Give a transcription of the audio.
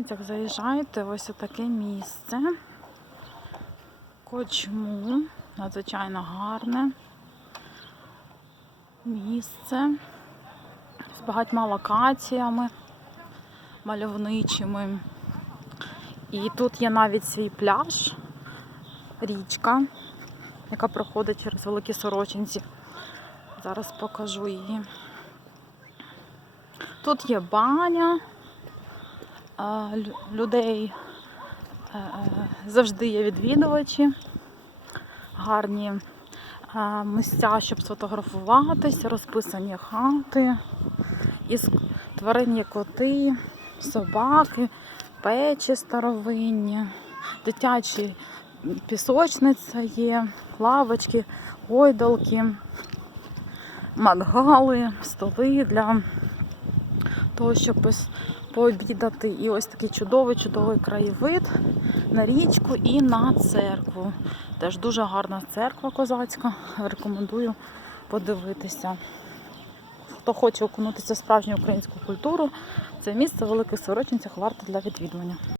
Сорочинцях заїжджаєте ось таке місце. Кочму. Надзвичайно гарне місце з багатьма локаціями мальовничими. І тут є навіть свій пляж, річка, яка проходить через Великі Сорочинці. Зараз покажу її. Тут є баня, людей е, е, завжди є відвідувачі, гарні е, місця, щоб сфотографуватися, розписані хати, із тварин коти, собаки, печі старовинні, дитячі пісочниця є, лавочки, гойдалки, мангали, столи для того, щоб пообідати. І ось такий чудовий, чудовий краєвид на річку і на церкву. Теж дуже гарна церква козацька. Рекомендую подивитися. Хто хоче окунутися в справжню українську культуру, це місце Великих Сорочинцях варто для відвідування.